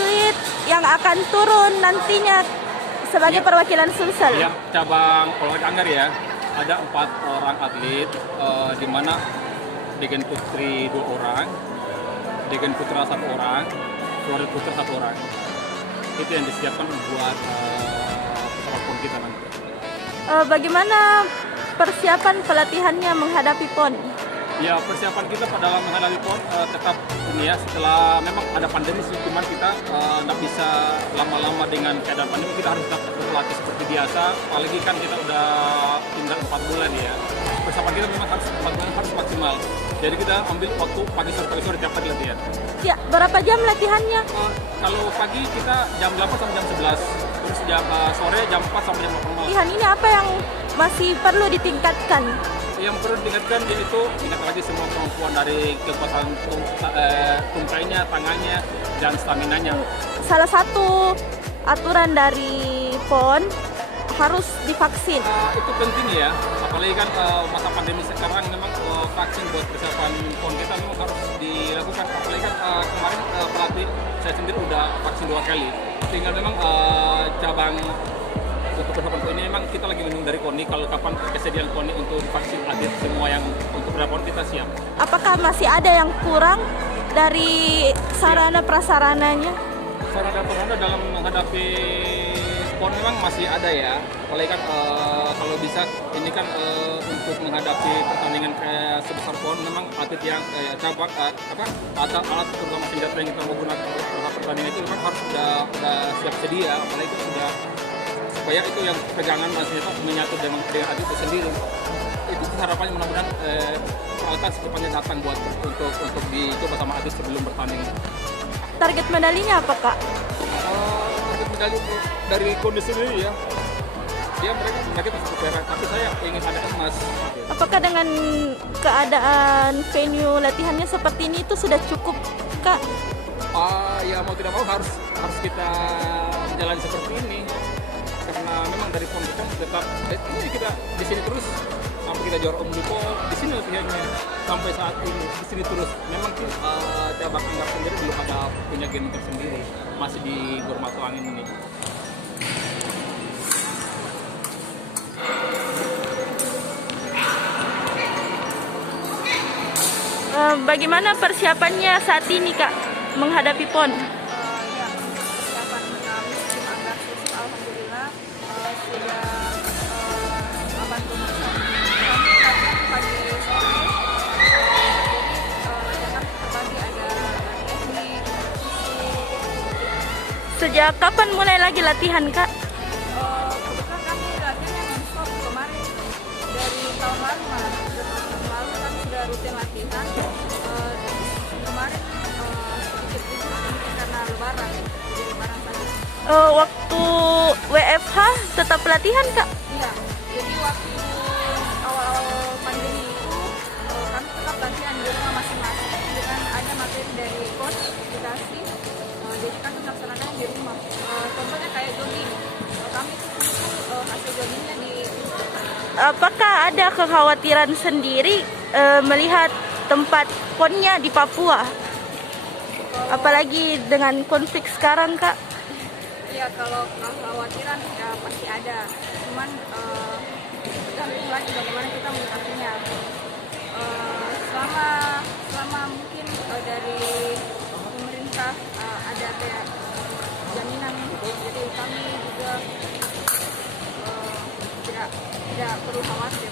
atlet yang akan turun nantinya sebagai perwakilan Sulsel? Ya, cabang olahraga Anggar ya, ada 4 orang atlet, di mana Degen Putri 2 orang, Degen Putra 1 orang, Floret Putra 1 orang. Itu yang disiapkan buat pesawat PON kita nanti. Bagaimana persiapan pelatihannya menghadapi PON? Ya, persiapan kita dalam menghadapi PON tetap ini ya, setelah memang ada pandemi sih, cuman kita nggak bisa lama-lama dengan keadaan pandemi, kita harus tetap berlatih seperti biasa, apalagi kan kita udah tinggal 4 bulan ya. Persiapan kita memang harus 4 bulan harus maksimal, jadi kita ambil waktu pagi sore tiap hari latihan. Ya, berapa jam latihannya? Kalau pagi kita jam 8 sampai jam 11, terus jam sore jam 4 sampai jam 8 malam. Latihan ini apa yang masih perlu ditingkatkan? Yang perlu diingatkan yaitu ingat lagi semua kemampuan dari kekuatan tungkainya, tangannya, dan staminanya. Salah satu aturan dari PON harus divaksin. Itu penting ya, apalagi kan masa pandemi sekarang memang vaksin buat persiapan PON kita memang harus dilakukan. Apalagi kan kemarin pelatih saya sendiri udah vaksin 2 kali. Tinggal memang cabang untuk persiapan PON ini memang kita lagi menunggu dari KONI kalau kapan kesediaan KONI untuk divaksin atlet semua yang untuk PON kita siap. Apakah masih ada yang kurang dari sarana prasarananya? Sarana prasarana dalam menghadapi PON memang masih ada ya. Apalagi kan kalau bisa ini kan untuk menghadapi pertandingan kayak sebesar PON memang atlet yang cabang alat terutama senjata yang kita mau gunakan untuk pertandingan itu memang harus sudah siap sedia, apalagi itu sudah supaya itu yang pegangan senjata menyatu dengan atlet itu sendiri. Itu harapannya mudah-mudahan peralatan secepatnya datang buat untuk dicoba sama atlet sebelum bertanding. Target medalinya apa, Kak? Target medali dari kondisi ini ya, mereka masuk perak, tapi saya ingin ada emas. Apakah dengan keadaan venue latihannya seperti ini itu sudah cukup, Kak? Ya mau tidak mau harus kita menjalani seperti ini, karena memang dari PON kita tetap ini kita di sini terus sampai kita juara umum di PON, di sini latihannya sampai saat ini di sini terus. Memang cabang Anggar sendiri belum ada punya game tersendiri, masih di Gormato Angin ini. Bagaimana persiapannya saat ini, Kak, menghadapi PON? Ya, persiapan kami tim Anggar Sulsel alhamdulillah sudah 80%. Kami latihan pagi sore, jadi latihan terbagi ada teknik, Sejak kapan mulai lagi latihan, Kak? kebetulan kami latihannya non-stop kemarin dari tahun lalu malah. Tahun lalu kami sudah rutin latihan. Kemarin sedikit libur karena lebaran, jadi lebaran saja. Waktu WFH tetap latihan, Kak? Iya, jadi waktu awal-awal pandemi itu kami tetap latihan di rumah masing-masing dengan ada materi dari coach dikasih, jadi kami melaksanakan di rumah. Contohnya kayak jogging, kami tuh hasil joggingnya di. Apakah ada kekhawatiran sendiri melihat tempat PON-nya di Papua? Apalagi dengan konflik sekarang, Kak? Ya kalau kekhawatiran ya pasti ada, cuman tergantung lagi bagaimana kita menyikapinya. Selama mungkin dari pemerintah ada kayak jaminan, jadi kami juga tidak perlu khawatir.